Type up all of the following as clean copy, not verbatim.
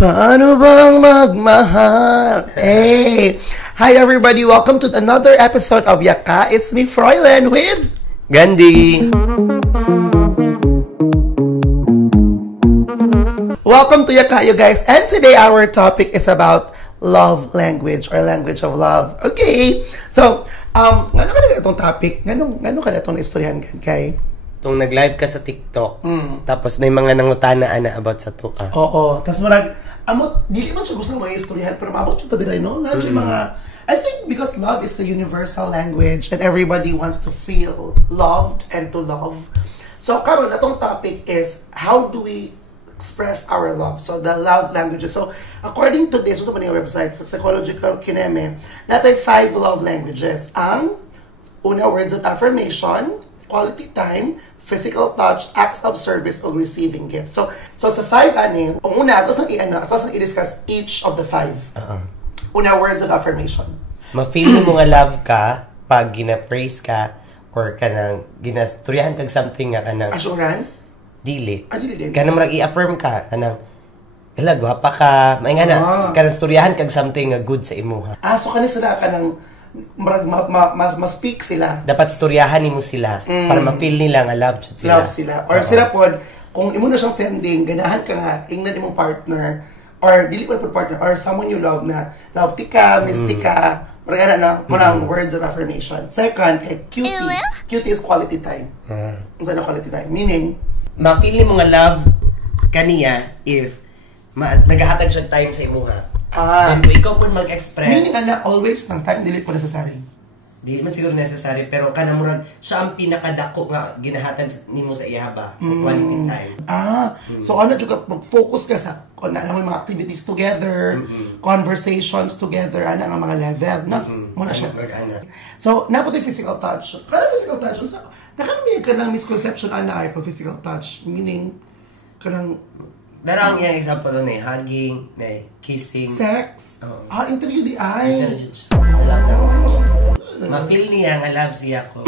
Paano bang magmahal? Hey! Hi everybody! Welcome to another episode of Yaka. It's me, Froylan, with... Gandhi! Welcome to Yaka, you guys. And today our topic is about love language or language of love. Okay! So, ano ka na itong topic? Ano ka na itong istoryahan kay? Itong nag-live ka sa TikTok, tapos na yung mga nangutanaan na about sa tuka. Oo. Tapos marag, dili man siya gusto ng mga istoryahan, pero maabot siya din, no? I think because love is a universal language and everybody wants to feel loved and to love. So, karon atong topic is, how do we express our love? So, the love languages. So, according to this, sa mga website, sa Psychological Kineme, natin 5 love languages. Ang una, words of affirmation, quality time, physical touch, acts of service, o receiving gift. So sa 5 ang una, ito sang i-discuss each of the 5. Una, words of affirmation. Ma-feel mo nga love ka pag gina-praise ka or kanang ginasturyahan kag something nga kanang Assurance? dili. Dili. Kanang marag i-affirm ka kanang gwapa ka, may nga na kanang storyahan kag something nga good sa imuha. So kanis sila kanang mas-speak sila. Dapat storyahan nimo sila para ma-feel nila nga love sila. Love sila. Or sila pod, kung imo na siyang sending, ganahan ka nga, ingnan imong partner, or dili pa partner, or someone you love na, love tika, miss tika, maragana na, munang words of affirmation. Second, kay cutie. Cutie is quality time. Saan na quality time? Meaning, ma-feel mo nga love kaniya if nagahatag siya time sa imuha. Then ikaw po mag-express. Meaning always ng time, dili po necessary. Dili man siguro necessary, pero kanang murag siya ang pinakadako nga ginahatag nimo sa iya ba, quality time. So juga mag-focus ka sa mga activities together, conversations together, nga mga level na muna siya. So napot yung physical touch. Kada physical touch, nakanami ka ng misconception ay pag physical touch, meaning kanang pero ang iyang example na hugging, na kissing. Sex? Interview di ay. Sa love language. Ma-feel niya nga love siya ko.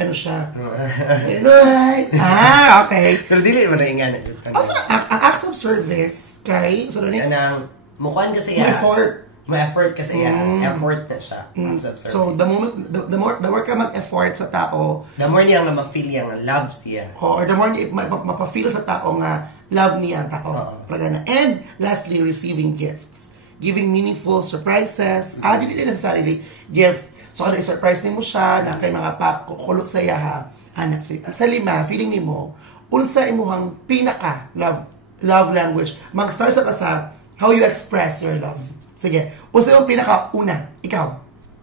Ano siya? Okay. Pero dili mo na ingana. So, ang acts of service kay, so na anang, mukhaan ka siya. May effort kasi effort na siya. So the more ka mag-effort sa tao, the more niya nga ma-feel niya nga love siya. Or the more niya mapa-feel sa tao nga love niya ang tao. And lastly, receiving gifts. Giving meaningful surprises. Dili necessarily gift. So kada i-surprise nimo siya na kay mga pakukulot sa iya ha. Sa 5, feeling nimo unsa imuhang pinaka love language. Mag-start sa how you express your love. Sige. Unsa yung pinaka-una? Ikaw?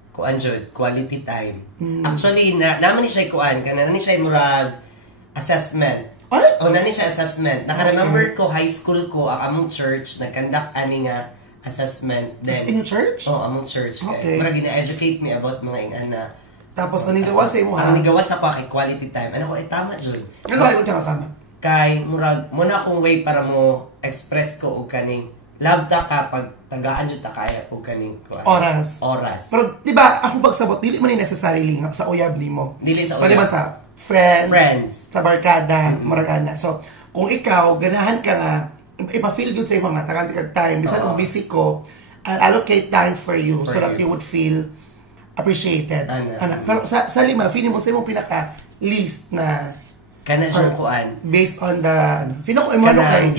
Kuan jud, quality time. Actually, naman ni siya kuan, kana ni siya murag assessment. Nani siya assessment. Naka-remember ko, high school ko, ang among church, nag-conduct ani nga assessment. Then, in church? Among church. Okay. Murag gina-educate me about mga ingana. Tapos, nanigawas sa imo ha? Ang nigawas ako kay quality time. Ano ko, tama jud. Ano ba yung tama? Kay, murag, muna akong way para mo express ko o kaning love ta ka pag tagaan jud ta kaya og kaning oras. Pero di ba ako pagsabot dili man ni necessarily nga sa uyab nimo. Dili sa uyab. Pwede man sa friends. Sa barkada, maragana. So kung ikaw ganahan ka nga ipa-feel good sa imong tagan kag time bisan kung busy ko, I'll allocate time for you so that you would feel appreciated. Pero sa 5 feeling mo sa imong pinaka list na kana siya kuan based on the kay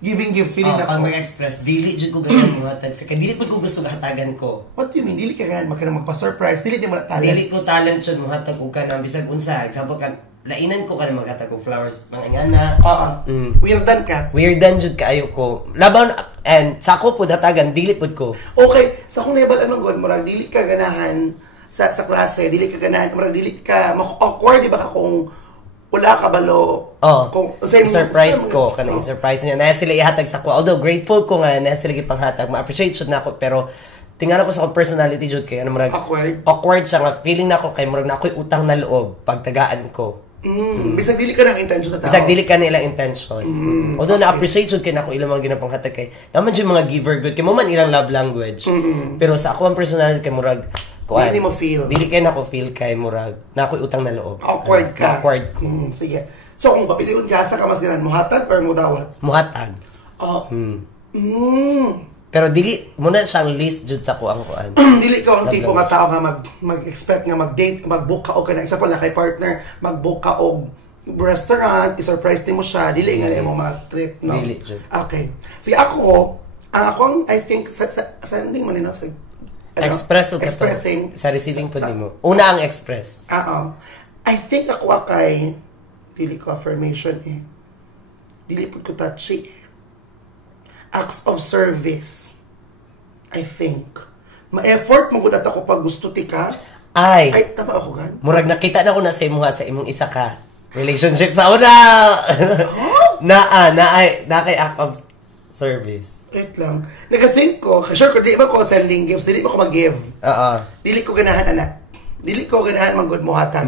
giving gifts feeling na pag mag-express dili jud ko ganyan mo hatag sa dili pud ko gusto hatagan ko. What do you mean dili ka ganyan magpa-surprise dili mo na talent? Dili ko talent jud mo hatag og kanang bisag unsa example kan lainan ko kanang maghatag og flowers mga ingana. Weirdan jud kaayo ko laban and sa ko pud hatagan dili pud ko. Okay sa kung nabal anong god murag dili ka ganahan sa klase dili ka ganahan murag dili ka awkward di ba ka kung wala ka balo. Kung surprise ko kanang surprise niya na sila ihatag sa ko. Although grateful ko nga na sila gipanghatag, ma-appreciate jud nako pero tingala ko sa akong personality jud kay ano murag awkward siya nga feeling nako kay murag na ako'y utang na loob pag tagaan ko. Bisag dili ka ng intention sa tao. Bisag dili ka nila intention. Although na-appreciate jud kay nako ilang mga ginapanghatag kay naman jud mga giver good kay mo man ilang love language. Pero sa ako ang personality kay murag Dili mo feel. Dili kay nako feel kay murag na ako'y utang na loob. Awkward ka. Sige. So kung papiliun ka sa ka mas ganan muhatag or mudawat? Muhatag. Pero dili muna siyang list jud sa kuang kuan. Dili ko ang tipo nga tao nga mag-expect nga mag-date, mag-book ka og kana isa pala kay partner, mag-book ka og restaurant, i-surprise nimo siya, dili nga mo mag-trip, no? Dili jud. Okay. Sige ako, ang I think sa ending man nino sa express o expressing sa receiving po nimo. Una ang express. I think ako kay dili ko affirmation dili pud ko touchy. Acts of service. I think. Ma-effort mo gud ako pag gusto ti ka. Ay, tama ako gan. Murag nakita na ko na sa imong isa ka relationship sa una. na kay act of service. Wait lang. Nag-think ko, sure ko, di ba ko sending gifts, dili ba ko mag-give? Dili ko ganahan, anak. Dili ko ganahan mag-good muhatag.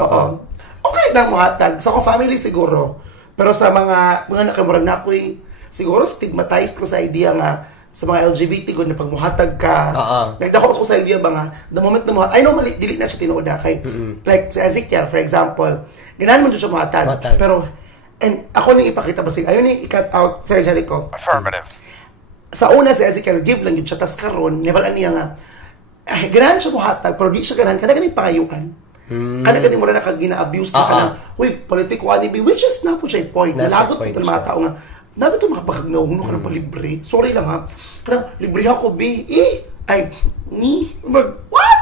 Oo. Okay lang muhatag. Sa ko family siguro. Pero sa mga nakamurag na ako'y, siguro stigmatized ko sa idea nga, sa mga LGBT good na pagmuhatag ka. Nagdako ko sa idea ba nga, the moment na muhatag, I know, dili na siya tinuod na kay, like, sa Ezekiel, for example, ganahan mo dyan siya muhatag. Pero, and ako nang ipakita ba siya, ayun yung i-cut out, Sir Jericho. Affirmative. Sa una si Ezekiel, give lang yun siya, tas karon nibalaan niya nga, ganahan siya muhatag, pero di siya ganahan, kanaganing pangayuan. Kanaganing mo na gina-abuse na ka ng, uy, politiko ani, which is na po siya yung point. Nalagot po ito ng mga tao nga, dapat ito mga pagkagnaong ka ng palibre. Sorry lang ha. Karang, libre ako, B. What?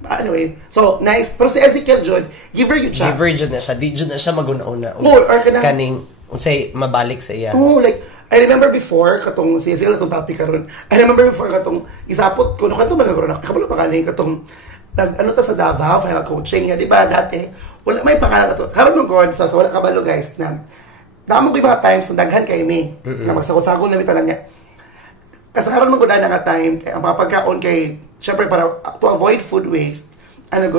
Anyway, so, nice. Pero si Ezekiel Jod, give her you siya. Give her Jod na siya. Di Jod na siya maguna-una. Or kaning, unsay, mabalik sa iya. Like, I remember before, katong, si Ezekiel itong topic karon. I remember before, katong, isapot ko, kanto man nagkaroon, kabalo pa kaling, katong, ano ta sa Davao, final coaching, di ba, dati, wala, may pangalan na to. Karon nung God, so wala kabalo, guys, na, damo ko yung mga times na daghan kay me, na magsakosagol na nitanan niya. Kasakaroon mo na nga time, kaya ang pagkaon kay, syempre para to avoid food waste,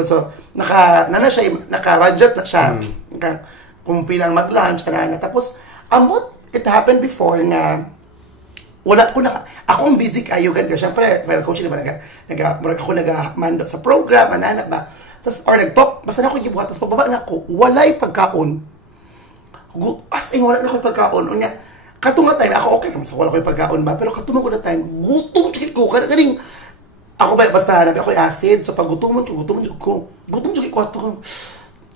so, naka-budget na siya, kung pilang mag-lunch, tapos, it happened before na, ako ang busy kayo, syempre, well, coach diba, ako nag-mando sa program, anak ba, tapos, or nag-talk, basta na ako gibuhat, tapos pagbaba na ako, walay pagkaon, wala na ako yung pagkaon. Katunga time, ako okay naman sa wala ko yung pagkaon ba, pero katunga ko na time, gutom ko, ganing, ako ba, basta nabi ako yung acid, so pag gutom ko,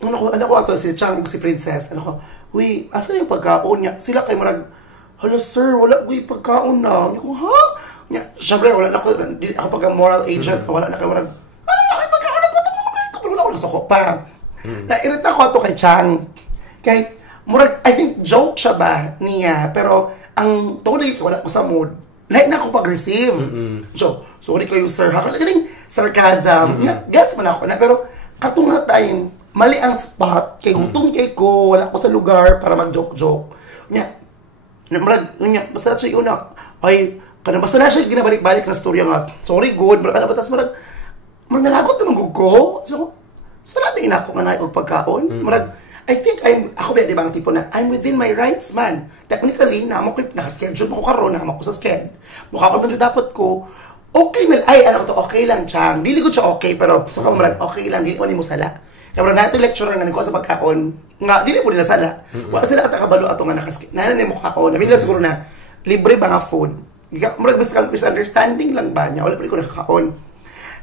ano ko ato, si Chang, si Princess, uy, asan yung pagkaon niya? Sila kayo marag, hello sir, wala ko yung pagkaon na. Niya ko, ha? Siyempre, wala na ako pagka-moral agent, wala na kayo marag, ano na kayo pagkaon na, gutom naman kayo, kapag wala ko nasa ko pa. Nairita ko ato kay Chang, murag, I think, joke siya ba niya, pero ang tunay ko, wala ko sa mood, lahat na ako pag-receive. So, sorry kayo, sir, galing sarcasm. Gets man ako na, pero katunga time, mali ang spot, kay gutom kay ko, wala ko sa lugar para mag-joke-joke. Basta na siya una, basta na siya ginabalik-balik na storya nga, sorry, good, marag nalagot naman ko. So, salamin ako nga na yung pagkaon. I think ako ba, di ba, ang tipo na, I'm within my rights, man. Technically, nakaschedule mo ko karon, naman ko sa schedule. Mukha ko man dyan dapat ko, okay na, okay lang, Chang. Dili ko siya okay, pero sa kamarag, okay lang, dili ko ni mo sala. Kaya na ito lecturer nga, nagkuha sa pagkaon, nga, dili po nila sala. Wala sila katakabalo ato nga nakaschedule. Nanan ni mo kaon, namin nila siguro na, libre ba nga food? Murag misunderstanding lang ba niya? Wala pa rin ko nakakaon.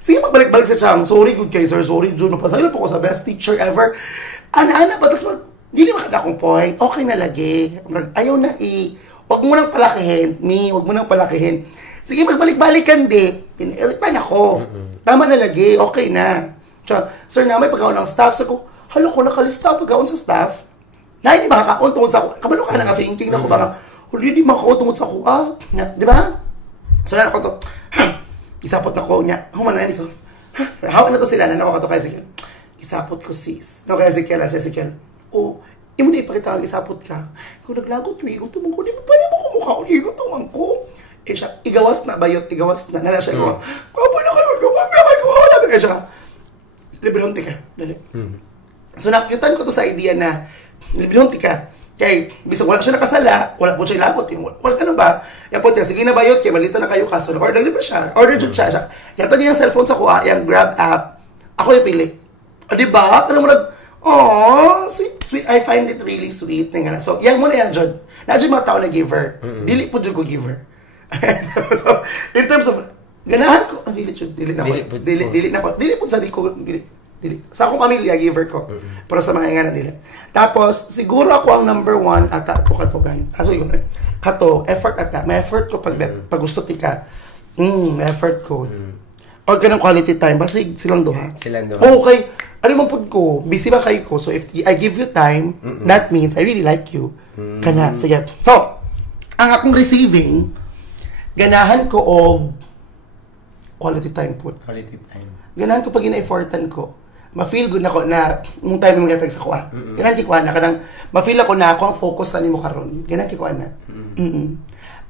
Sige, magbalik-balik sa Chang. Sorry, good kay sir. Sorry, June. Napasaylo po ko sa best teacher ever. Ana-ana ba? Tapos dili makita akong point. Okay na lagi. Ayaw na huwag mo nang palakihin. Huwag mo nang palakihin. Sige, magbalik-balikan di. Tinirita na ako. Tama na lagi. Okay na. Sir, na may pagkaon ng staff. So ko, halo ko nakalista pagkaon sa staff. Na hindi makakaon tungkol sa ako. Kabalo ka na nga thinking na ako baka, hindi makakaon tungkol sa ako. Di ba? So na ako to. Isapot na ko niya. Humanan ko. Hawa na to sila. Nanawa ka to kay sige. Isapot ko sis. No, kaya Ezekiel. Imo na ipakita ang isapot ka. Kung naglagot, igutom ko, di ba pa naman kumukha ko, igutom ko. Siya, igawas na. Nala siya ko, kapoy na kayo, wala ba kayo siya. Librehonti ka, dali. So, nakikitan ko to sa idea na, librehonti ka. Kaya, bisag wala siya nakasala, wala po siya labot. Wala ka na ba? Yan po niya, sige na bayot, kaya malita na kayo kaso. Order libre siya. Order jud siya. Yata niya yung cellphone sa kuha, yung Grab app. Ako yung pili. Diba? Pero sweet. I find it really sweet. So, yan muna yan, Jod. Nadyo mga tao na giver. Dili po dyan ko giver. So, in terms of, ganahan ko, dili na ko, sabi ko, sa akong pamilya, giver ko. Pero sa mga ingana nila. Tapos, siguro ako ang number 1 ata ito katugan. So, yun, kato, effort ata. May effort ko pag gusto tika. May effort ko. O ganang quality time, basta silang duha. Okay, ano mang pud ko, busy ba kayo ko? So, if I give you time, that means I really like you. Kana, sige. So, ang akong receiving, ganahan ko og quality time po. Quality time. Ganahan ko pag ina-effortan ko. Ma-feel good nako na mong time mo gatag sa kuha. Ganahan ki kuha na kanang ma-feel ako na ako ang focus sa nimo karon. Ganahan ki kuha na.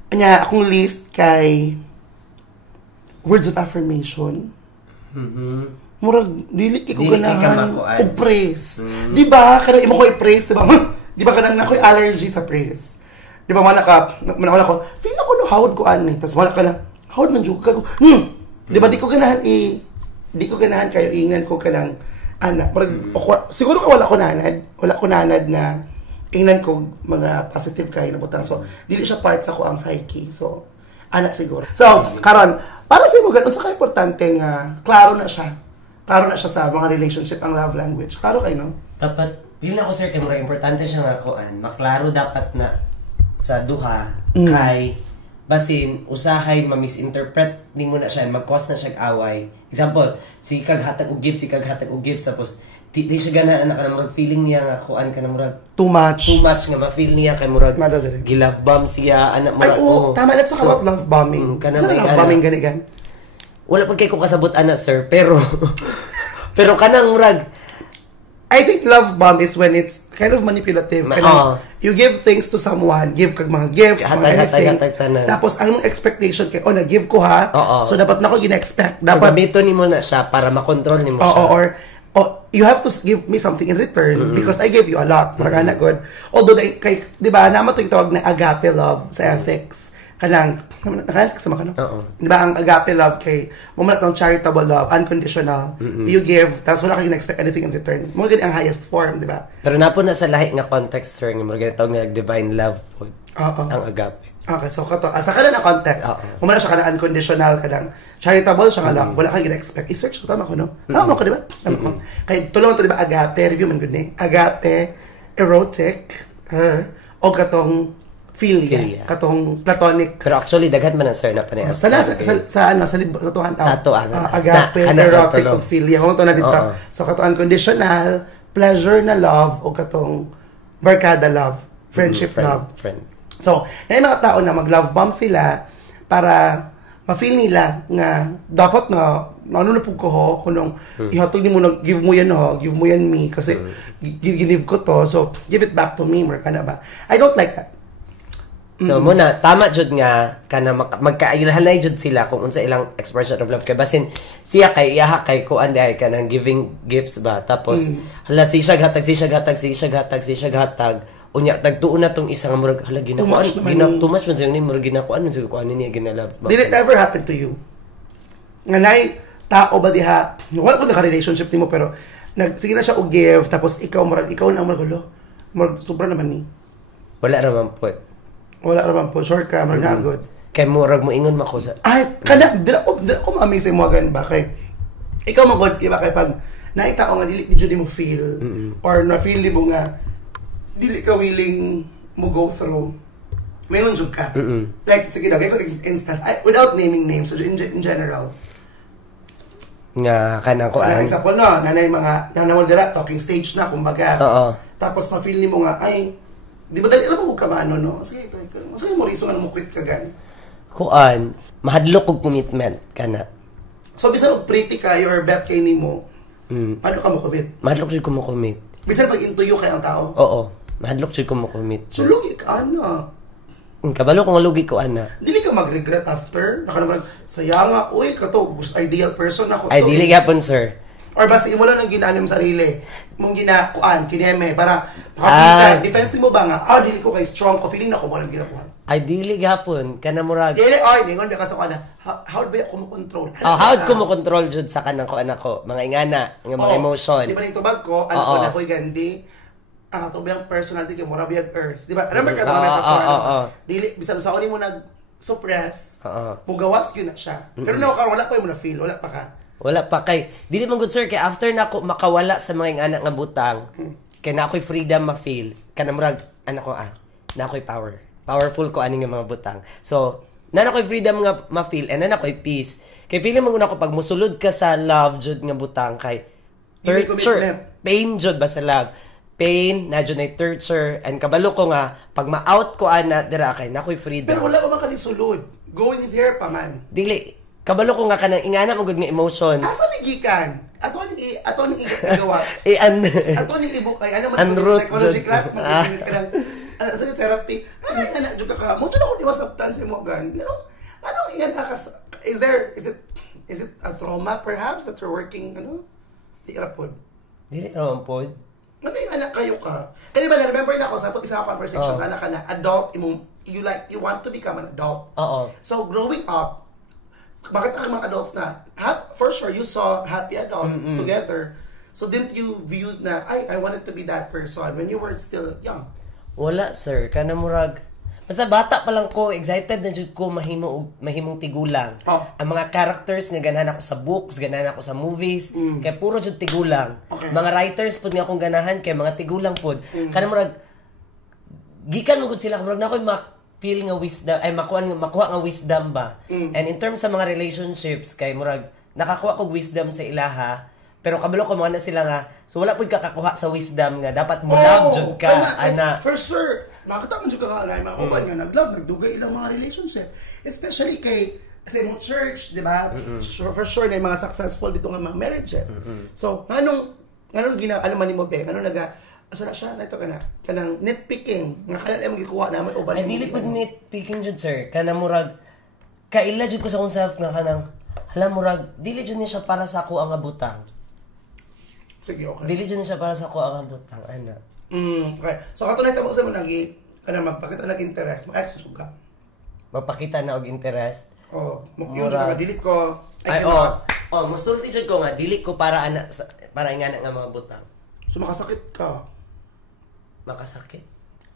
Anya akong list kay words of affirmation. Murag dili ko ganahan og praise. Di ba? Kanang imo ko i-praise, di ba? Di ba kanang nakoy allergy sa praise? Di ba man ako feel ako no hawd ko ani. Tas wala ka na hawd man jud ko. Di ba di ko ganahan kayo ingan ko kanang anak. Siguro ka wala ko nanad na ingnan ko mga positive kayo na butang. So, dili siya part sa ko ang psyche. So, anak siguro. So, karon para sa imo ganun sa ka-importante nga klaro na siya sa mga relationship ang love language. Klaro kayo, no? Dapat, yun ako sir, kay mura importante siya nga kuan. Maklaro dapat na sa duha kay basin usahay ma-misinterpret nimo na siya, mag-cause na siya away. Example, si kag hatag og gift tapos di siya gana na kanang feeling niya nga kuan kanang murag too much nga ma-feel niya kay murag gilove bomb siya anak murag. Ay, tama, let's talk about love bombing. Kanang love bombing ganigan. Wala pag kay ko kasabot ana sir, pero kanang murag I think love bomb is when it's kind of manipulative. You give things to someone, give kag mga gifts, anything. Tapos, ang expectation kay, na-give ko ha. So, dapat na ko gina-expect. So, gamiton nimo na siya para makontrol nimo siya. Or you have to give me something in return because I gave you a lot. Marag na good. Although, di ba, naman ito tawag na agape love sa ethics. Kanang, naka-ethics sama ka, no? Di ba, ang agape love kay, moment ng charitable love, unconditional, you give, tapos wala kang expect anything in return. Mga ganyan ang highest form, di ba? Pero napo na sa lahi nga context, sir, nga mga ganito nga divine love po, ang agape. Okay, so kato, sa kanan ang context, kumala siya kanang unconditional, kanang charitable siya nga lang, wala kang expect. I-search ko, tama ko, no? Tama ko, di ba? Kaya tulungan to, di ba, agape, review man good ni, agape, erotic, o katong philia, katong platonic. Pero actually daghan man ang sir na panay. Sa tuhan sa tuang agape, erotic ug philia. Mo to na dito. So katong unconditional, pleasure na love o katong barkada love, friendship love. So, may mga tao na mag-love bomb sila para ma-feel nila nga dapat na ano na pug ko ho kunong ihatag nimo nag give mo yan me kasi give ko to, so give it back to me, mer kana ba? I don't like that. So muna tama jud nga kana magkailhanay jud sila kung unsa ilang expression of love kay basin siya kay iyaha kay kuan diay kanang giving gifts ba tapos hala siya hatag unya tagtuon na tong isang murag hala ginakuan too much man siya ni murag ginakuan man siya kuan niya ginalove. Did it ever happen to you nga nay tao ba diha wala ko naka relationship nimo pero sige na siya og give tapos ikaw na murag sobra naman ni wala raman po short ka man na good kay murag mo ingon mako sa ay kana dila ko ma-amaze mo gan ba kay ikaw magod kay ba kay pag naitao nga dili jud mo feel or na feel mo nga dili ka willing mo go through mayroon jud ka like sige daw ko instance without naming names so in general nga kanang ko ang example no nanay mga nanawal dira talking stage na kumbaga tapos ma-feel nimo nga ay di ba dali alam mo ka maano no sige mo reason nga mo quit ka gan kuan mahadlok og commitment kana so bisan og pretty kayo or bet kay nimo paano ka mo commit mahadlok jud ko mo commit bisan pag intuyo kay ang tao mahadlok jud ko mo commit so lugi ka ana kabalo ko nga lugi ko ana dili ka mag-regret after naka naman sayang nga uy kato ideal person ako ay dili gyapon sir or basta imo lang nang ginaanim sarili mong ginakuan kineme para defense mo ba nga dili ko kay strong ko feeling na ko mo lang ginakuha ay dili gapon kana murag dili ningon ka sa kana how ba ko mo control how ko mo control jud sa kanang ko anak ko mga ingana nga mga emotion di ba nito bag ko ano ko na koy gandi ang ato biyang personality kay mura biyag earth, di ba? Remember ka mga metaphor, dili bisan sa ni mo nag-suppress, mugawas yun na siya. Pero no, wala pa mo na feel, wala pa ka. Wala pa kay dili man good sir kay after na ako makawala sa mga anak nga butang, kay na ako'y freedom ma-feel, kana murag anak ko na ako'y power. Powerful ko ani nga mga butang. So, na ako'y freedom nga ma-feel and na ako'y peace. Kay pili mo ko pag musulod ka sa love jud nga butang kay torture, pain jud ba sa love. Pain, na dyan ay torture, and kabalo ko nga, pag ma-out ko ana, dira kay, nako'y freedom. Pero wala pa man kanisulod. Going there pa man. Dili, kabalo ko nga kanang ingana mo gud nga emotion. Asa ni gikan? Ato ni igawa. Ato ni ibuk kay ano man psychology class man kanang sa therapy. Ana jud ka mo jud ako diwasaptan sa mo gan. Ano ingan ka is it a trauma perhaps that you're working di ra pod. Dili ra pod. Ano yung anak kayo ka? Kaya ba na-remember na ako sa itong isang conversation sa anak ka na adult, you want to become an adult. So, growing up, bakit ang mga adults na, for sure, you saw happy adults together. So, didn't you view na, I wanted to be that person when you were still young? Wala, sir. Kana murag, basta bata pa lang ko, excited na jud ko mahimong tigulang. Ang mga characters nga ganahan ako sa books, ganahan ako sa movies, kay puro jud tigulang. Mga writers pud nga akong ganahan kay mga tigulang pud. Kana murag gikan mo gud sila murag na ako feel nga wisdom ay makuha nga wisdom ba. And in terms sa mga relationships kay murag nakakuha kog wisdom sa ilaha. Pero kabalo ko mga na sila nga, so wala pud kakakuha sa wisdom nga dapat mo love jud ka ana. For sure. Makita mo dyan ka na mga kuban nga nag-love, nagdugay ilang mga relationship. Especially kay sa imong church, di ba? For sure, na mga successful dito nga mga marriages. So, anong ano man mo be? Asa na siya? Ito ka na. Kanang nitpicking. Nga kanang yung gikuha na may uban. Ay, dili po nitpicking jud sir. Kanang murag, kaila jud ko sa akong self nga kanang, hala murag, dili jud niya siya para sa ako ang abutang. Sige, okay. Dili jud niya siya para sa ako ang abutang, ana. Okay. So, katunay tamo sa mo magpakita ng interest, mag-exercise ka. Magpakita na og interest. Yung ka dili ko. Musulti jud ko nga dili ko para ingana nga mga butang. So makasakit ka. Makasakit.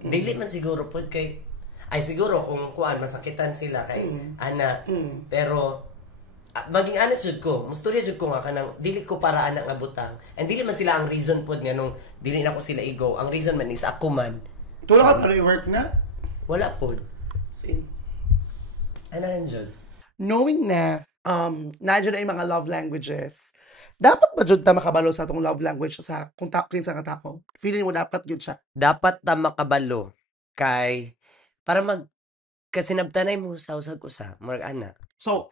Dili man siguro pud kay siguro kung masakitan sila kay ana. Pero maging honest jud ko, mustorya jud ko nga kanang dili ko para anak nga butang. And dili man sila ang reason pod nga nung dili na ko sila igo. Ang reason man is ako man. Tula ka pala i-work na? Wala pod. Same. Ano rin jud? Knowing na na yung mga love languages, dapat ba jud ta makabalo sa atong love language sa kung kinsa ka tao? Feeling mo dapat jud siya? Dapat ta makabalo kay para kasinabtanay mo sa usag-usa, murag ana. So,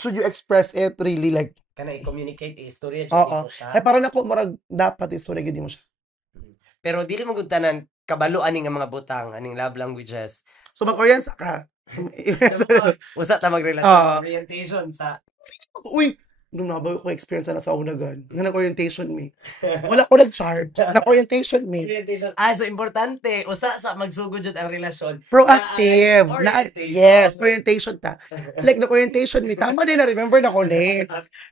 should you express it really like kana i-communicate istorya jud mo siya. Ay parang ako murag dapat istorya gid mo siya. Pero dili mo gud tanan kabalo ani nga mga butang aning love languages. So mag-orient ka. Usa ta magrelasyon orientation sa uy nung nabawi ko experience na sa unagan nga nag-orientation me. Wala ko nag-charge. Nag-orientation me. Orientation. So importante. Usa sa magsugod jud ang relasyon. Proactive. Yes, orientation ta. Like nag-orientation me. Tama din na remember na ko ni.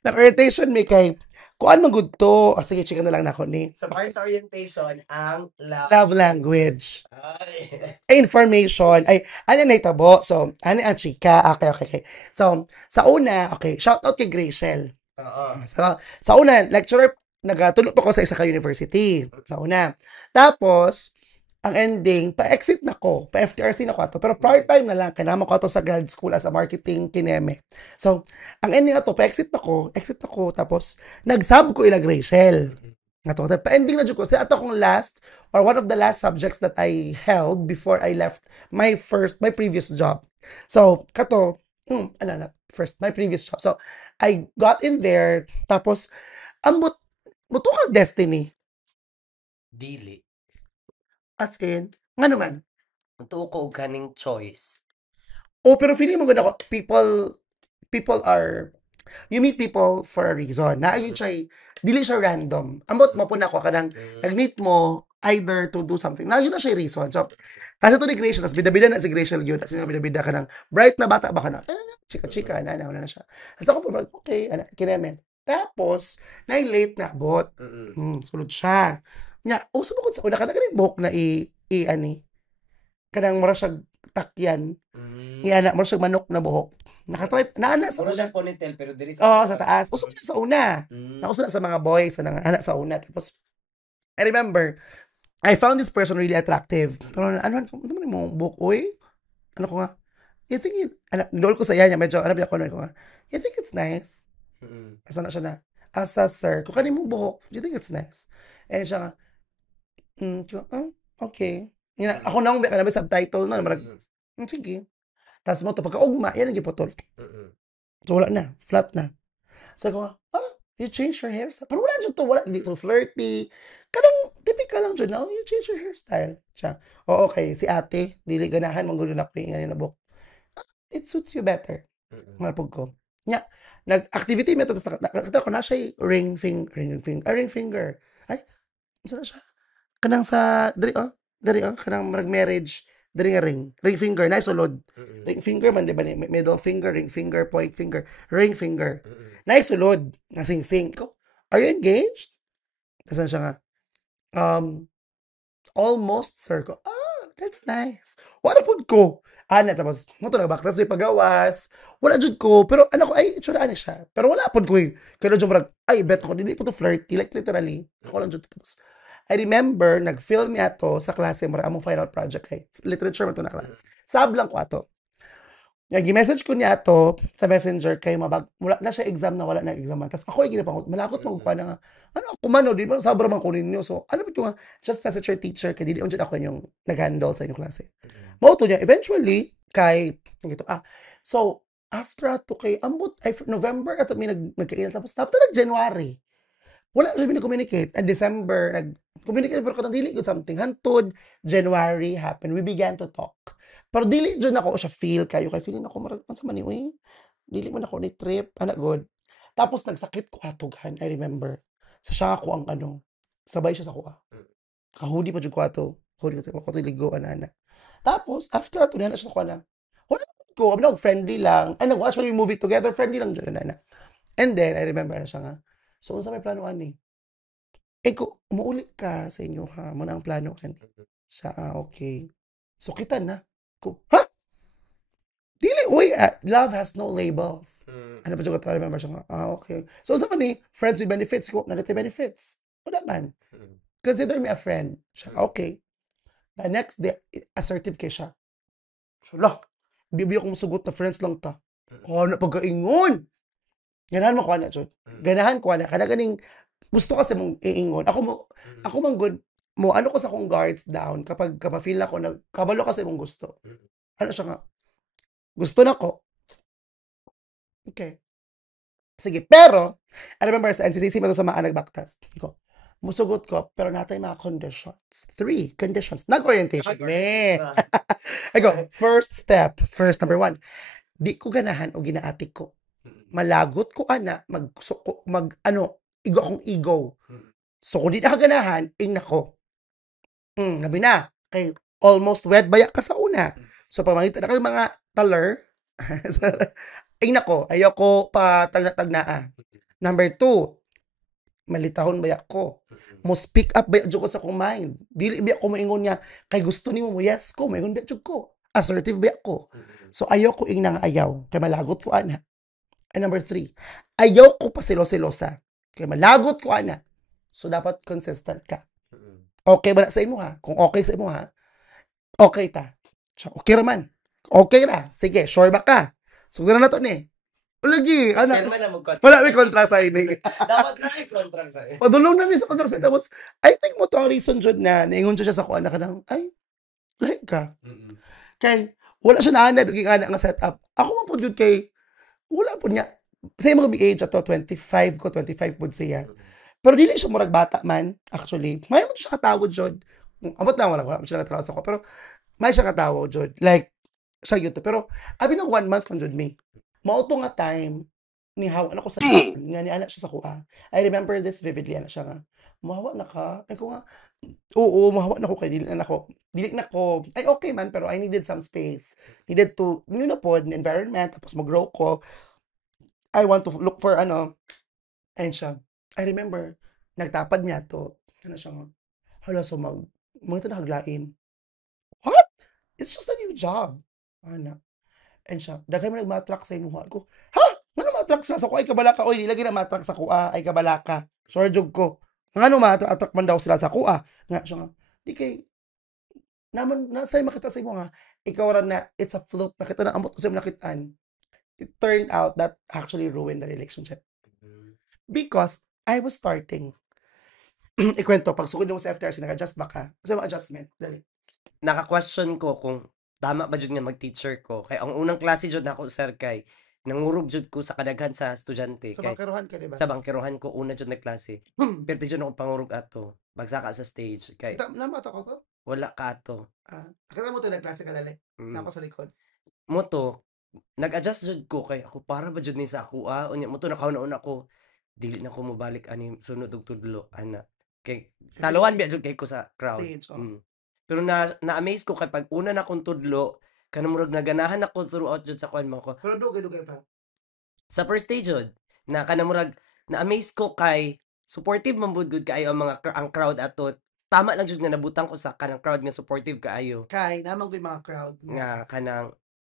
Nag-orientation me kay kuan man gud to. Sige, chika na lang na ko ni. Sa part sa orientation, ang love language. Information. Ay, ano na itabo? So, ano ang chika? Okay. So, sa una, shout out kay Graciel. Sa una, lecturer, nagatulog pa ko sa isa ka university. Sa una. Tapos, ang ending, pa-exit na ko. Pa-FTRC na ko ato. Pero part-time na lang. Kanama ko ato sa grad school as a marketing kineme. So, ang ending ato, pa-exit na ko. Tapos, nag-sub ko ilag Rachel. Pa-ending na dyan ko. Ato kong last, or one of the last subjects that I held before I left my previous job. So, my previous job. So, I got in there. Tapos, ang buto ka destiny. Dili. As in, nga naman. Tuo ko og kaning choice. Pero feeling mo gud ako, people are, you meet people for a reason. Na yun siya, dili siya random. Ambot mo po na ako, kanang nag-meet mo either to do something. Na yun na siya reason. So, nasa to ni Gracial, tas bida-bida na si Gracial yun. Tas bida-bida ka ng bright na bata ba ka na, chika-chika, wala na siya. Tas ako po, okay, kinemen. Tapos, na-late na abot. Sulod siya. Nya, uso mo ko sa una, kanang ganing buhok na ani, kanang mura siya takyan, iana, mura siya manok na buhok. Nakatry, naana sa Mura una. siya ponytail pero diri Oo, sa sa taas. Uso ko na sa una. Nauso na sa mga boys, sa anak sa una. Tapos, I remember, I found this person really attractive. Pero ano naman mo, buhok, uy? Ano ko nga? You think nidol ko sa iya niya, medyo, ano ko nga, you think it's nice? Asa na siya na, asa sir, kung kanin mong buhok, you think it's nice? Eh siya nga, okay. Ako na akong may subtitle na, sige. Tapos mo to, pagka-ugma, yan ang gipotol. So wala na, flat na. So ko nga, you change your hairstyle. Pero wala dyan to, wala, hindi to flirty. Kadang, typical lang dyan, you change your hairstyle. Siya, okay, si ate, dili ganahan, manggulo na ko yung na buhok. It suits you better. Malapog ko. Nya, nag-activity mo ito, tapos nakita ko na siya ring finger. Ay, saan na siya? Kanang sa, dari, kanang marag-marriage, dari nga ring finger, na sulod. Ring finger man, di ba? Middle finger, ring finger, point finger, ring finger. Na sulod, nga sing-sing ko. Are you engaged? Tapos siya nga, almost, sir ko. That's nice. Wala po ko. Tapos, mo to nagbak. Tapos may pagawas. Wala jud ko. Pero, ko, ay, itsura siya. Pero wala po ko eh. Kaya jud marag, ay, bet ko, hindi po to flirty. Like, literally. Ako lang jud. Tapos, I remember, nag-film niya to sa klase mo, among final project kay literature mo to na class. Sablang ko ato. Nag-message ko niya to sa messenger kay mula na siya exam na wala na exam. Tapos ako ay ginapang malakot mo ko na nga. Ano ako man di ba sabra man ko ninyo. So ano ba yung just message your teacher kay dili unjud ako yung nag-handle sa inyong klase. Mao to niya eventually kay ito so after ato kay ambot November ato may nagkainat tapos nag-January. Wala kami na-communicate. At December, nag-communicate pero katang dili good something. Hantod, January happened. We began to talk. Pero dili dyan ako siya feel kayo. Kaya feeling ako, marag sa mani, uy, dili man ako ni trip. Anak good. Tapos nagsakit ko atogan. I remember. Sa siya ako ang sabay siya sa kuha. Kahudi pa dyan ko ato. Hudi ko ligo, anak. Tapos, after ato, na siya sa kuha na. Wala ko, friendly lang. Ay, nag-watch we movie together, friendly lang dyan, anak. And then, I remember na siya nga. So, unsa may plano ani? Ko, umuuli ka sa inyo ha. Muna ang plano ani. Okay. So, kita na. Ko, ha? Dili, uy, love has no labels. Ano pa siya ko, remember siya nga, okay. So, unsa man ni, friends with benefits ko, negative benefits. Wala man. Consider me a friend. Siya, okay. The next day, assertive kay siya. So, bibiyo kong sugot na friends lang ta. Na pagkaingon. Ganahan mo ko na, Chod. Ganahan ko na. Kada ganing, gusto kasi mong iingon. Ako mang good, ano ko sa akong guards down kapag feel ako, kabalo kasi mong gusto. Ano siya nga? Gusto na ko. Okay. Sige, pero, I remember sa NCCC mo sa mga nagbaktas. Musugot ko, pero natay mga conditions. 3 conditions. Nag-orientation. First step. Number 1. Di ko ganahan o ginaatik ko. Malagot ko igo akong ego. So, kung di nakaganahan, nako. Nabi na, kay almost wed baya ka sa una. So, pag makita na kayo mga taler, nako, ayoko pa tagna-tagnaa. Number 2, malitahon baya ko. Mo speak up baya ko sa kong mind. Dili baya ko maingon niya, kay gusto ni mo, yes ko, maingon baya ko. Assertive baya ko. So, ayoko nang ayaw. Kay malagot ko ana. And number 3, ayaw ko pa silosa. Kaya malagot ko, ana. So, dapat consistent ka. Okay ba na sa imo, ha? Kung okay sa imo, ha? Okay ta. So, okay raman. Okay na. Sige, sure ba ka? So, gano'n na to ni. Lagi, anak. Wala may kontra sa ini. Dapat na may kontra sa ini. Padulong namin sa kontra sa ini. Tapos, I think mo to ang reason, Jod, na naingon siya sa kuha na kanang, ay, like ka. Kay, wala siya na naging anak nga setup. Ako man po, Jod, kay, wala po niya. Sa mga age ato, 25 po siya. Pero dili siya murag bata man, actually. May mo siya katawod, Jod. Abot na, wala mo siya nakatrawas ako. Pero, may siya katawod, Jod. Like, siya yun to. Pero, abi ng 1 month lang, Jod, me. Mauto nga time, ni hawa na ko sa nga ni anak siya sa kuha. I remember this vividly, anak siya nga. Mahawa na ka? Ay ko nga, oo, mahawa na ko kay dili na ko. Dili na ko. Ay, okay man, pero I needed some space. Needed to, yun na po, environment, tapos mag-grow ko. I want to look for ayun siya. I remember, nagtapad niya to. Ano siya nga? hala, so mga ito nakaglain. What? It's just a new job. Ana. And siya, daghan mo nag-matrack sa imuha ko. Ha? Ano matrack sa ko? Ay kabalaka. Oy, nilagay na matrack sa kuha. Ay kabalaka. Sure jog ko. Nga no matrack man daw sila sa kuha. Nga siya nga. Di kay, naman, nasa makita sa imo nga, ikaw rin na, it's a fluke. Nakita na, amot ko sa nakitaan. It turned out that actually ruined the relationship. Because I was starting. Ikwento, pag sukod mo sa FTRC, nag-adjust ba ka? Kasi mga adjustment. Dali. Naka-question ko kung tama ba jud nga mag-teacher ko. Kay ang unang klase jud nako sir kay nangurog jud ko sa kadaghan sa estudyante Sa kay bangkerohan ka, di ba? sa bangkerohan ko una jud na klase. Pero di jud ako pangurog ato. Bagsaka sa stage kay Namata ko to? wala ka ato. Akala mo to nag-klase ka dali. Mm. Nako sa likod. Moto nag-adjust jud ko kay ako para ba jud ni sa ako unya moto nakauna-una ko dili na ko mobalik ani sunod og tudlo ana. Kay taluhan biya jud kay ko sa crowd. Stage, oh. Pero na-amaze ko kay pag una na akong tudlo, kanang murag naganahan ako throughout jud sa kwan mo ko. Pero dugay pa. Sa first stage jud, na kanang murag na-amaze ko kay supportive man bud gud kaayo ang mga ang crowd ato. Tama lang jud nga nabutang ko sa kanang crowd nga supportive kaayo. Kay naman ko yung mga crowd. Nga kanang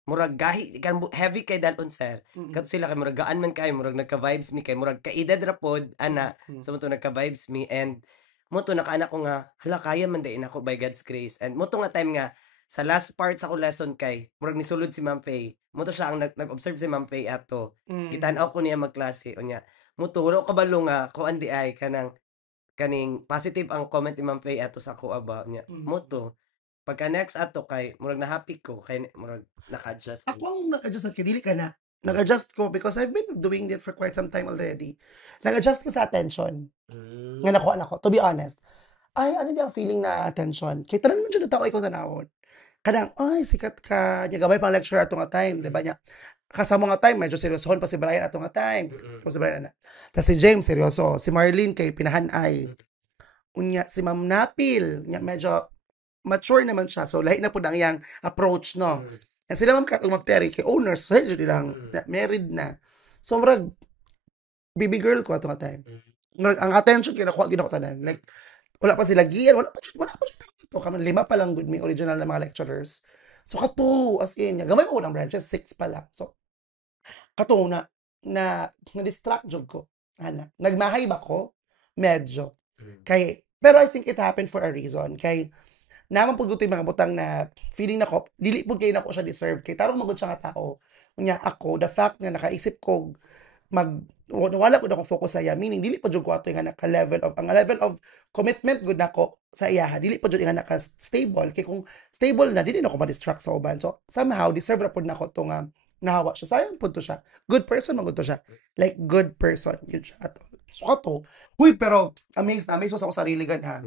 murag gahi kan heavy kay dalon sir. Kato sila kay murag gaan man kay murag nagka-vibes mi kay murag kaedad ra pod ana. So mo to nagka-vibes mi and mo to nakaana ko nga hala kaya man din ako by God's grace. And mo to nga time nga sa last part sa ko lesson kay murag nisulod si Ma'am Faye. Mo to siya ang nag-observe si Ma'am Faye ato. Gitan-aw ko niya magklase unya. Mo to wala ko kabalo nga ko andi ay kanang kaning positive ang comment ni Ma'am Faye ato sa ko aba niya. Mo to pagka next ato kay murag na happy ko kay murag naka-adjust. Ako ang nag-adjust at dili ka na. Nag-adjust ko because I've been doing that for quite some time already. Nag-adjust ko sa attention. Nga nakuha na ko, to be honest. Ay, ano yung feeling na attention? Kaya tanan mo dyan na tao ikaw tanawon. Kadang, ay, sikat ka. Niya gamay pang lecture ato nga time. Diba niya? Kasama nga time, medyo seryosohon pa si Brian ato nga time. Si Brian na. Tapos si James, seryoso. Si Marlene, kay pinahanay. Unya, si Ma'am Napil, niya medyo mature naman siya. So, lahi na po na iyang approach, no? And sila Ma'am Kat, magperi kay owners, so, lang, married na. So, marag, baby girl ko ato nga time. Marag, ang attention kaya nakuha, ginawa ko tanan. Like, wala pa sila gian, wala pa ito. Kami, 5 pa lang good may original na mga lecturers. So, kato, as in, gamay ko ng branches, 6 pa lang. So, kato na-distract job ko. Nagmahay ba ko? Medyo. Pero I think it happened for a reason. Kay, naman po yung mga butang na feeling na ko, dili po kayo na ko siya deserve. Kay, tarong magod siya nga tao. Kunya ako, the fact na nakaisip ko, wala ko na akong focus sa iya, meaning dili pa jud ko ato nga naka-level of ang level of commitment gud nako sa iya, dili pa jud nga naka-stable. Kay kung stable na dili na ko ma-distract sa uban. So somehow deserve ra pud nako to nga nahawa siya. Sayang pud to siya. Good person man gud to siya. Like good person gud siya ato. So ato, huy, pero amazed na amazed sa akong sarili gan ha.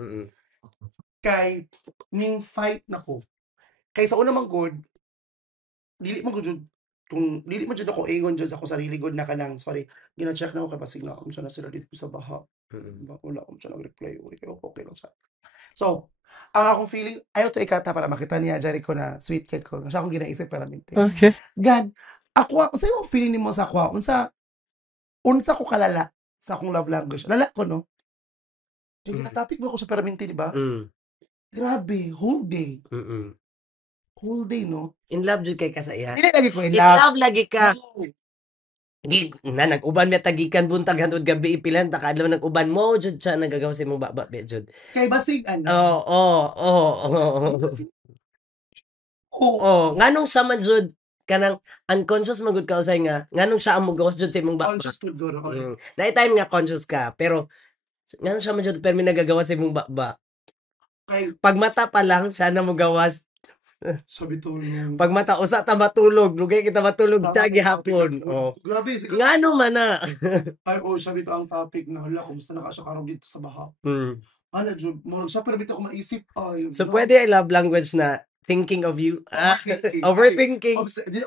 Kay ning fight nako. Kay sa una man good, dili man gud jud kung dili man jud ako ingon jud sa akong sarili good na kanang sorry gina-check na ako kapag na unsa na sila dito sa baha. Wala ko siya nag-reply okay lang siya. So ang akong feeling ayaw to ikata para makita niya Jericho na sweet cake ko siya akong ginaisip para minti. Okay. God ako unsa yung feeling nimo sa ako unsa ko kalala sa akong love language lala ko no. Yung topic mo ako sa perminti di ba? Grabe whole day. Whole day, no? In love jud kay ka sa iya. Hindi lagi ko in In love. love lagi ka. Di na nag-uban mi tagikan buntag hantod gabi ipilan ta kadlaw nag-uban mo jud siya nagagaw sa imong baba be jud. Kay basig ano. Oo. Nganong sa man jud kanang unconscious magud ka usay nga nganong siya ang mugawas jud sa imong baba. Conscious pud guro. Na time nga conscious ka pero nganong siya man jud pero may nagagawa sa imong baba. Kay Pag mata pa lang siya na mugawas. sabi tulong. Pag mata usa ta matulog, lugay kita matulog siya gihapon. Oh. Grabe siguro. Ngano man na. Ay sabi to ang topic na hala kumusta na ka siya karon dito sa baha. Ano jud mo siya pero bitaw ko maisip ay. So pwede love language na thinking of you. Overthinking.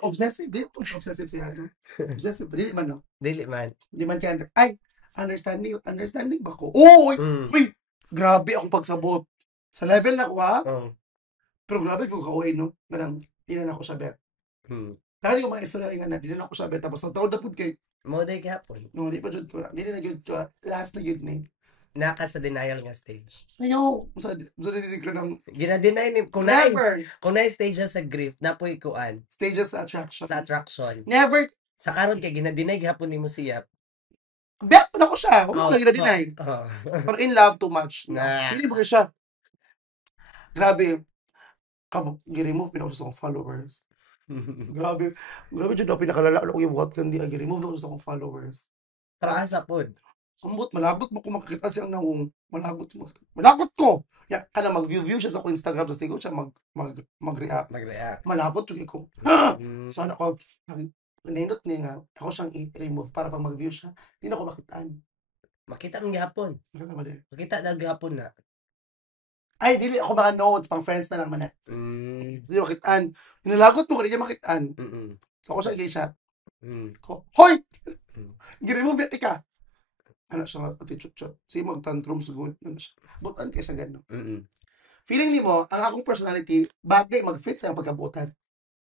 Obsessive. Obsessive siya. Obsessive. Dili man no. Dili man. Di man kaya ay understanding ba ko? Oh, uy, grabe akong pagsabot. Sa level na ko ha. Pero grabe po ka-uwi, no? Ganang, di na ako siya bet. Dahil yung mga istorya nga na, di na ako siya bet. Tapos nagtaon na po kay... Mo day gihapon. No, di pa jud ko. Di na jud ko. Last na jud ni. Naka sa denial nga stage. Ayaw. Sa narinig ko ng... Gina-deny ni... Never. Kung na stage sa grief, napoy kuan. Stages sa attraction. Sa attraction. Never. Sa karon kay gina-deny gihapon nimo siya. Bet na ko siya. Huwag mo lang deny. Or in love too much. Hindi mo siya. Grabe. Gi-remove pinako sa akong followers. Grabe. Grabe dyan na pinakalala. Ano ko yung what kandi. Gi-remove na ko sa akong followers. Para sa pod. Malagot mo kung makakita siyang nahong. Malagot mo. Malagot ko! Ya, kana mag-view siya sa akong Instagram. Tapos tingko siya mag-react. Malagot yung ko. So ano ko, nainot niya nga, ako siyang i-remove para pag mag-view siya, hindi na ako makitaan. Makita ng gihapon. Makita na gihapon na. Ay, dili ako mga notes, pang friends na lang man. Hindi makitaan. Nalagot mo, hindi niya makitaan. So ako siyang gay-shot. Hoy! Gi-remove yati ka. Ano siya nga, ati-chut-chut. Sige, mag-tantrum sugod. Butan kayo siya gano'n. Feeling ni mo, ang akong personality, bagay mag-fit sa yung pagkabutan.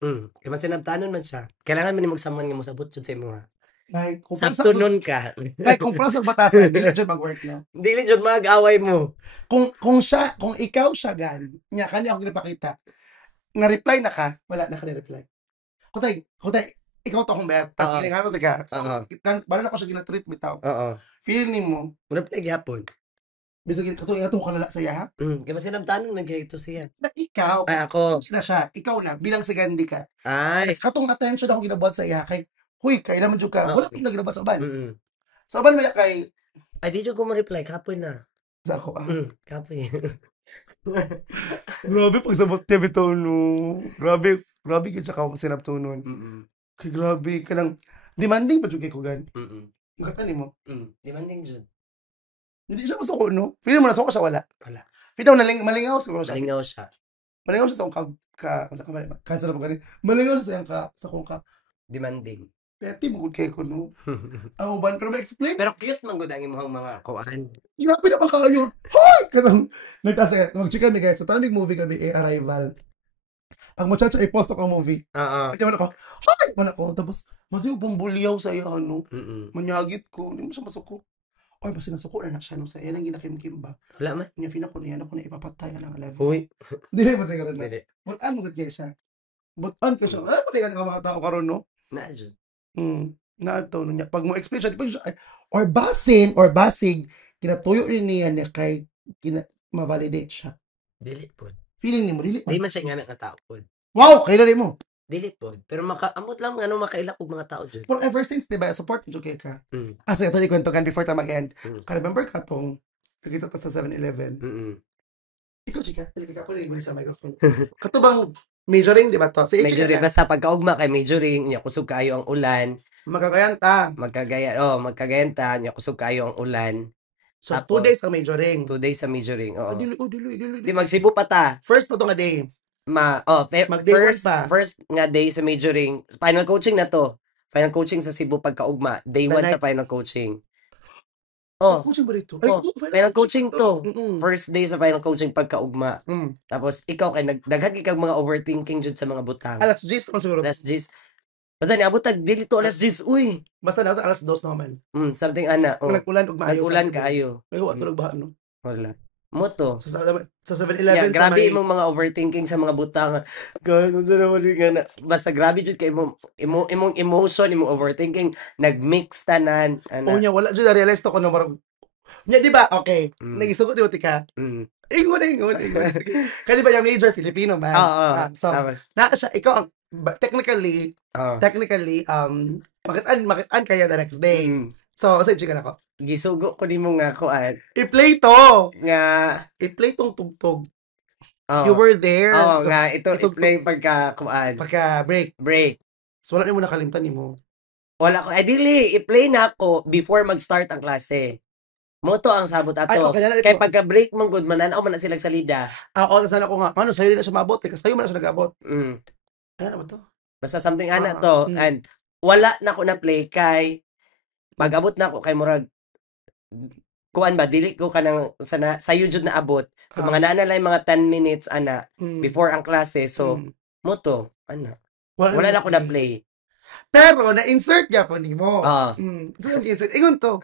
Kaya man sinabtanon man siya. Kailangan man ni magsaman nga mo sa butchod sa imo ha. Like, sabtunon ka. Like, kung para sa batasan, dili dyan mag-work na. Dili dyan mag-away mo. Kung ikaw siya gan, niya, kanya ako ginapakita, na-reply na ka, wala na ka na-reply. Kutay, ikaw to akong bet. Tapos nga mo, taga. Bala na ko siya ginatreat bitaw. Feeling ni mo. Reply gihapon. Bisag ito kalala sa iya. Kaya mas sinabtanon man kaya ito siya. Na ikaw. Ay, ako. Na siya. Ikaw na. Bilang sigandi ka. Ay. Katong attention ako ginabuhat sa iya. Kay, huy, kaya naman dyan ka. Wala kong naginabuhat sa uban. Sa uban maya kay... Ay, di dyan ko ma-reply. Kapoy na. Sa ako kapoy. Grabe pag sabot niya bitaw no. Grabe yun siya ka sinabtunon. Kay grabe ka nang... Demanding pa dyan kay Kugan. Nakatali mo? Demanding dyan. Hindi siya masuko, no? Feeling mo nasuko siya, wala? Wala. Feeling mo malingaw siguro siya? Malingaw siya. Malingaw siya sa kung cancel na po ganun. Malingaw siya sa kung demanding. Peti mo kay ko, no? Ang uban, pero ma-explain. Pero cute man gud ang imong mga kuan. Grabe na pa kayo. Hoy! Katang, mag-chika kami guys, sa tanong movie kami, Arrival. Ang muchacha i-post ako ang movie. Kaya man ako, hoy! Man ako, tapos, masiyo pumbuliyaw sa iyo, ano? Manyagit ko, hindi mo siya masuko. Oy, basta nasuko na siya, no? Sa iyan ang ginakimkim ba? Wala man. Niya, fina ko na yan, ako na ipapatay ang level. Huy. Di ba siguro na? Butan mo kaya siya. Butan ka siya. Ano pa rin ka mga tao karon no? Naadyo. Naato niya. Pag mo explain siya, or basig, kinatuyo rin niya niya kay ma-validate siya. Dili po. Feeling ni mo, dili man siya nga nga tao po. Wow, kailan rin mo? Dili po. Pero amot lang makailak og mga tao dyan. For ever since, diba, support mo kay ka. As ito ni kwento kan before ta mag-end. Ka-remember ka tong nakita ta sa 7-Eleven. Ikaw, chika, dili ka po rin sa microphone. Katubang majoring, di ba to? Majoring, basta pagkaugma kay majoring, niya kusog kayo ang ulan. Magkagayan ta. Magkagayan ta, niya kusog kayo ang ulan. So, 2 days ang majoring. 2 days sa majoring, oo. Dili. Di magsibo pa ta. First pa to nga day. First nga day sa majoring. Final coaching na to. Final coaching sa Cebu pagkaugma. Day 1 sa final coaching. Coaching ba dito? Final coaching to. First day sa final coaching pagkaugma. Tapos ikaw kay nagdaghan kag mga overthinking jud sa mga butang. Alas 10 pa siguro. Alas 10. Basta ni abot dili to alas 10 uy. Basta na alas 2 naman. Something ana. Nag-ulan ug maayo. Nag-ulan kaayo. Ay, tulog ba no? Wala. Moto. Sa 7-Eleven grabe imong mga overthinking sa mga butang. Basta grabe jud kay imong emotion, imong overthinking nagmix tanan. Nya wala jud na-realize to ko na marag. Nya di ba? Okay. Nagisugot di ba tika? Ingon. Kani ba yung major Filipino man? So, na siya ikaw technically makitaan kaya the next day. So, kasi chika na ko. Gisugo ko nimo nga kuan. I-play to. I-play tong tugtog. You were there. Nga ito i-play pagka kuan. Pagka break. So wala nimo nakalimtan nimo. Wala ko. Dili i-play na ako before mag-start ang klase. Moto ang sabot ato. Kay pagka break mong good mananaw man na silang salida. Sana ko nga. Ano sayo na siya mabot kasi sayo man na siya nag-abot. Ano ba to? Basta something ana to and wala na ko na play kay pag-abot na ako kay murag kuan ba dili ko kanang sa YouTube na abot. So mga nanalay mga 10 minutes ana before ang klase. So moto ana. Wala na ko na play. Pero na-insert gyapon nimo. So insert ingon to.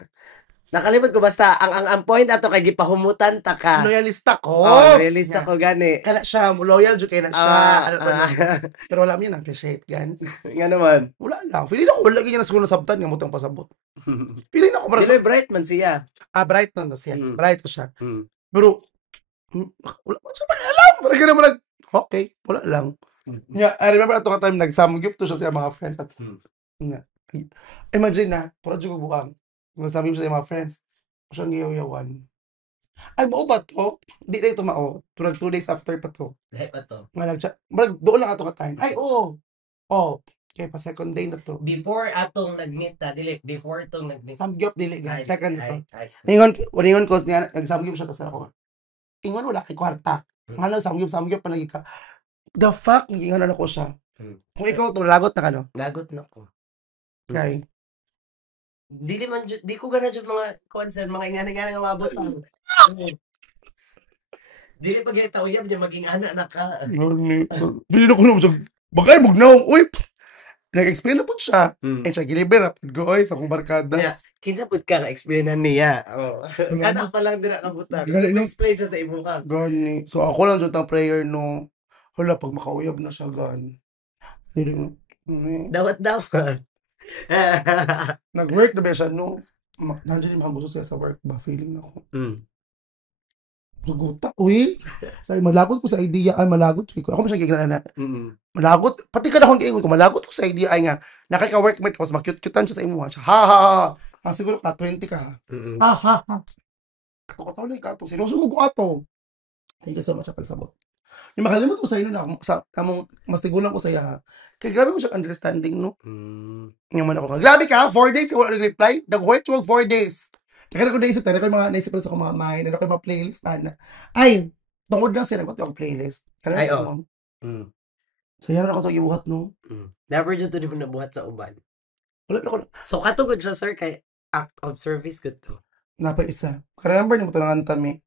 Nakalimot ko basta ang point ato kay gipahumutan ta ka. Loyalista ko. Realista ko gani. Kana siya, loyal jud kay na siya. Pero wala mi na appreciate gan. Nga naman. Wala lang. Feeling ako wala gyud na siguro nasabtan nga mutang pasabot. Feeling ako Dili bright man siya. Bright na siya. Bright siya. Mm. Pero wala pa siya alam. Parang ganun mo okay, wala lang. Yeah, I remember ato ka time nagsamgyup to siya sa mga friends at imagine na, para jud ko buang. Nagsabi mo sa mga friends, siya giyaw-yawan. Ay, bao ba to? Di na ito mao. Turag 2 days after pa to. Dahil pa to. Nga nag-chat. Doon lang ato ka time. Ay, oo. Oh. Okay, pa second day na to. Before atong nag-meet ta, dili. Before itong nag-meet. Samgyup, dili. Second na to. Ningon ko, nagsamgyup siya kasi ako. Ingon wala kay kwarta. Nga lang, samgyup pa lagi ka. The fuck, ingon na ko siya. Kung ikaw to, lagot na ka, no? Lagot na ko. Okay. Di ko gana jud mga concern, mga ingana-ingana nga mabot. Dili pag kita uyab di maging anak na ka. Dili ko naman siya, bagay mugnaw, uy! Nag-explain na po siya. Siya giliber, go ay sa akong barkada. Yeah. Kinsa pud ka explain niya. Oh. Kana pa lang dira kabutan. Explain siya sa imo ka. Gani. So ako lang jud tang prayer no. Hala pag makauyab na siya gan. Dili Dawat. Nag-work na ba siya, no? Nandiyan yung mga gusto siya sa work ba? Feeling ako. Naguta, uy. Sabi, malagot ko sa idea. Ay, malagot ko. Ako masyang gignan na. Malagot. Pati ka na akong giingon ko. Malagot ko sa idea. Ay nga, nakaka-workmate ko. Mas makute-cutean siya sa imo. Ha. Siguro ka, 20 ka. Ha. Kato lang ka ito. Seryoso mo ko ato. Thank you so much sa pagsabot. Yung makalimot ko sa inyo na, mas tigulang ko sa iya. Kaya grabe mo siya understanding, no? Yung man ako, grabe ka, 4 days ka wala nag-reply. Nag-work ko 4 days. Kaya ko naisip ko mga mind, ko mga playlist, ay, tungod lang sila, ko yung playlist. Ay, oh. So, yan ako ito ibuhat, no? Never dyan ito di mo nabuhat sa uban. Wala ako. So, katugod siya, sir, kay act of service ko to. Napa isa. Remember niyo mo ito ng antami?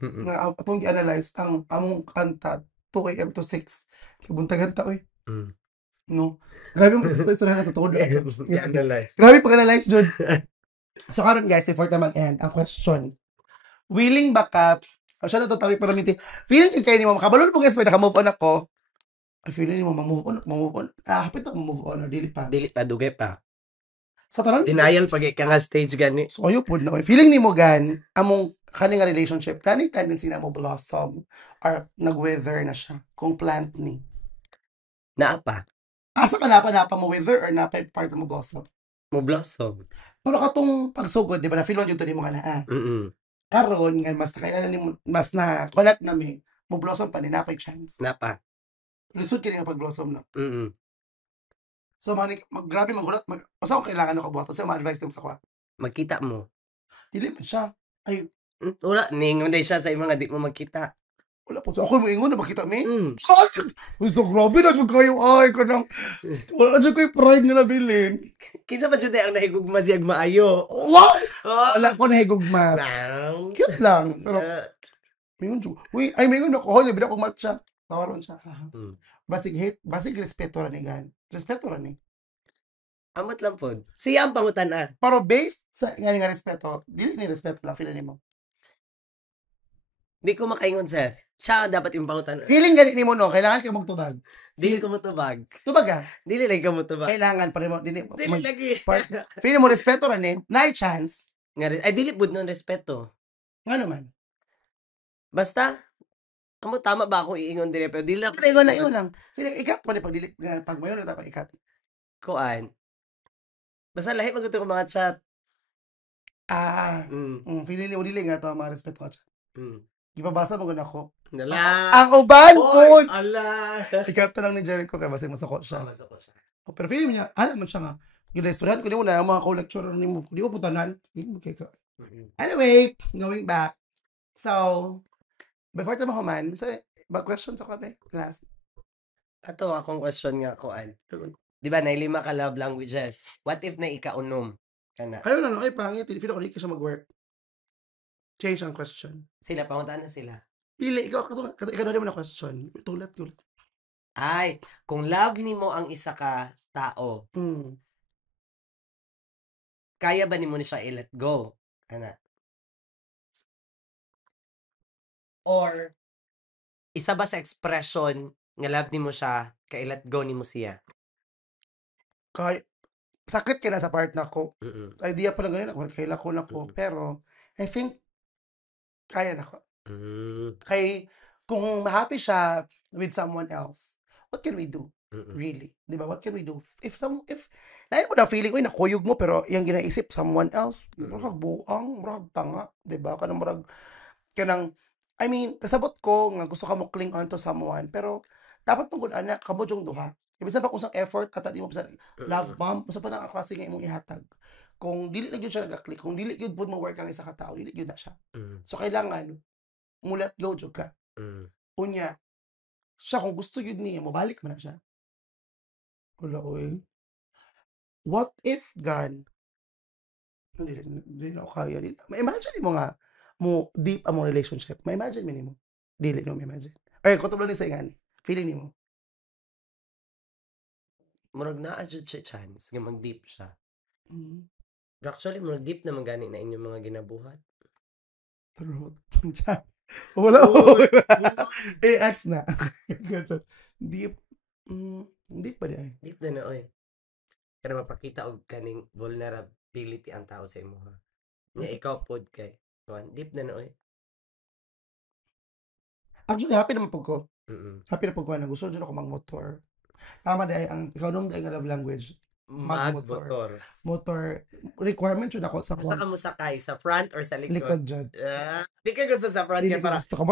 Nga atong i-analyze ang among kanta 2 AM to 6 kibuntagan ta oy no grabe mo sa ito na totoo i-analyze grabe pag-analyze jud. So karon guys before ta mag-end ang question, willing ba ka siya na to topic para minti feeling kay ni mo makabalon po guys may naka-move on ako feeling ni mo move on hapit na move on dili pa dugay pa sa tarang denial pag ika nga stage gani. So ayo pod na feeling nimo gan among kani nga relationship kani tendency na mo blossom or nag-wither na siya kung plant ni. Naa pa. Asa ka na pa mo wither or na pa part mo blossom? Mo blossom. Pero katong pagsugod di ba na feel mo jud nimo nga Karon nga mas nakilala nimo mas na connect nami mo blossom pa ni na pa chance. Na pa. Lisod kini nga pag blossom na. So, grabe magulat. Basta kung kailangan ako buhaton. So, ma-advise mo sa kwa. Magkita mo. Dili pa siya. Ay. Wala. Ningon din siya sa mga di mo magkita. Wala po. So, ako mo ingon na makita mi. So, grabe na dyan kayo. Ay, kanang. Wala dyan kayo pride na nabilin. Kinsa pa dyan ang nahigugma siyag maayo. Wala ko nahigugma. Cute lang. Pero, mingon dyan. Uy, ay mingon ako. Holy, bida ko matcha. Tawaron siya. Basig respeto ra ni gan. Respeto ra ni. Amot lang po. Siya ang pangutan Pero based sa nga respeto, dili ni respeto lang feeling nimo. Di ko makaingon sir. Siya dapat yung pangutan. Feeling gani nimo no, kailangan ka magtubag. Dili ko mo tubag. Tubag ka? Dili lagi ka mo tubag. Kailangan pa rin mo. Dili lagi. Feeling mo respeto ra ni. Na chance. Ay dili pud non respeto. Nga naman. Basta amo tama ba akong iingon dire pero dili lang ingon lang. Sige, ikat pa ni pag dili pag mayon ta ikat. Kuan. Basta lahi magto ko mga chat. Feeling ni dili nga to mga respeto ka chat. Gipabasa mo gud ako. Nala. Ang uban po. Ala. Ikat lang ni Jericho kay basta masako siya. Pero feeling niya, alam man siya nga. Ginestoryan ko nimo na mga co-lecturer nimo. Di mo putanan. Anyway, going back. So, before tayo mahuman, question sa kami, class. Ato, akong question nga kuan. Di ba, na 5 ka love languages. What if na ikaunom? Kana. Ayaw na, ay pangit. Feel ko di ka siya mag-work. Change ang question. Sila, panguntaan na sila. Pili, ikaw na mo na question. Tulat. Ay, kung love ni mo ang isa ka tao, kaya ba nimo ni siya i-let go? Ana. Or isa ba sa expression nga love nimo siya kay let go nimo siya? Kay sakit kaya sa part na ko. Mm. Idea pa lang ganun ako, kaila ko na ko. Pero, I think, kaya na ko. Kay, kung ma-happy siya with someone else, what can we do? Really? Di ba? What can we do? If, lain mo na feeling, uy, nakuyog mo, pero yung ginaisip, someone else, marag buang, marag tanga, di ba? Kanang, I mean, kasabot ko, nga gusto ka mo cling on to someone, pero, dapat tungkol anak, kamo yung duha. Ibig sabihin, kung sa effort, kata di mo sa love bomb, basta pa na ang klase nga imong ihatag. Kung dili lang yun siya nag-click, kung dili yun po mo work ang isa ka tao, dili yun na siya. So, kailangan, mo let go jud ka. Unya, siya kung gusto yun niya, mabalik man na siya. Wala, oy. What if, God, hindi na ako kaya. Imagine mo nga, mo deep ang relationship. Ma-imagine mo nimo. Dili no ma-imagine. Ay, kung ni sa ingani. Feeling nimo. Murag naa jud siya chance nga mag-deep siya. Pero actually, murag deep naman gani na inyong mga ginabuhat. True. Wala ko. Ex na. Deep. Deep pa di ay. Deep na na, oy. Kaya mapakita og kaning vulnerability ang tao sa imo, ha. Nga ikaw pod kay. Deep na na, oy. Actually, happy naman po ko. Happy na po ko na gusto dyan ako mag-motor. Tama dahil, ang ikaw nung dahil love language, mag-motor. Motor, requirement yun ako sa Basta ka mo sakay, sa front or sa likod? Likod dyan. Di ka gusto sa front Hindi kaya ka para... gusto ka.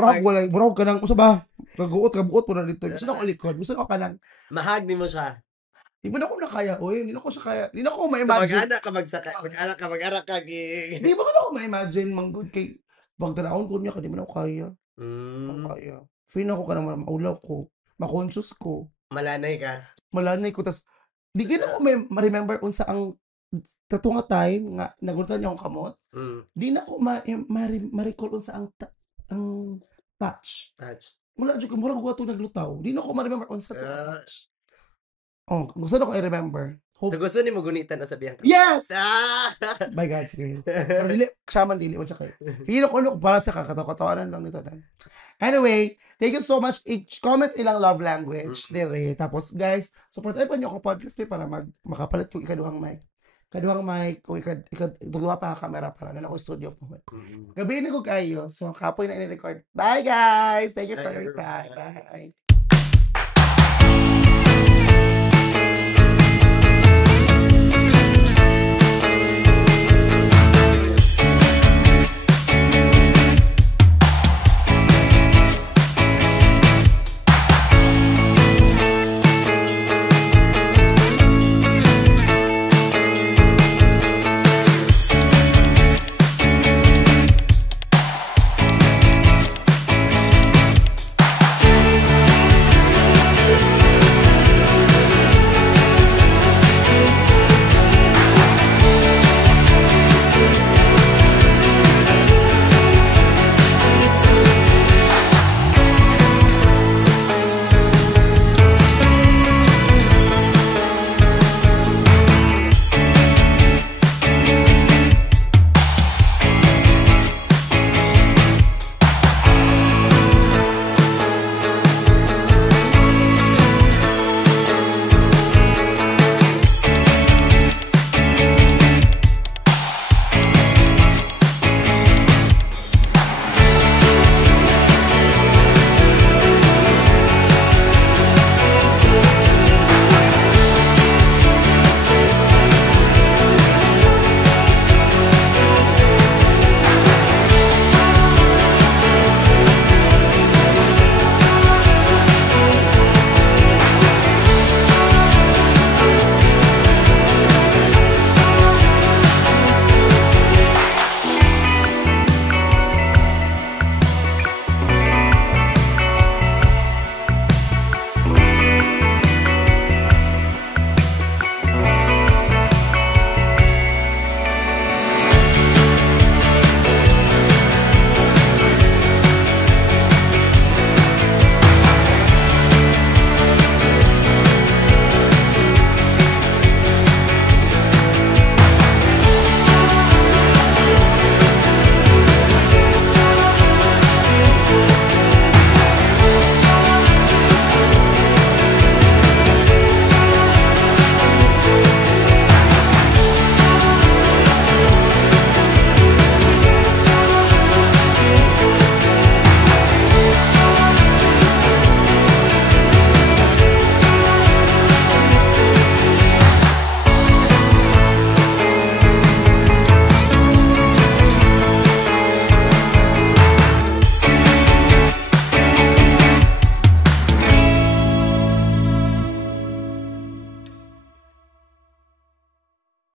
Murag ka lang, usa ba? Kaguot po na dito. Gusto na ako likod. Gusto na ako ka lang. Mahag ni mo siya. Di ba na ako nakaya? Uy, hindi na ako siya kaya. Hindi na ako So ma-imagine. mag-anak ka magsakay. Mag-anak ka. Di ba na ako ma-imagine manggod kay pagtanahon ko niya ka, di ba na ako kaya? Kaya. Feel ako ka naman, maulaw ko. Makonscious ko. Malanay ka. Malanay ko. Tas, di ka na ako ma-remember unsa ang tatunga time nga nagulitan niya akong kamot. Di na ako ma-recall unsa ang touch. Wala dyan ka, murag ko ito naglutaw. Di na ako ma-remember unsa to touch. Oh, gusto na ko i-remember. So gusto ni mo gunitan o sabihan ka? Yes! By God's grace. Pero dili, siya man dili. Pili ko para sa kakatawa-katawanan lang nito. Anyway, thank you so much. I-comment ilang love language. Dire. Tapos guys, supportan pa niyo ako podcast para makapalit ko ikaduhang mic. O ikaduha pa camera para na ako studio po. Gabi na ko kayo. So kapoy na ini-record. Bye guys! Thank you for your time. Bye.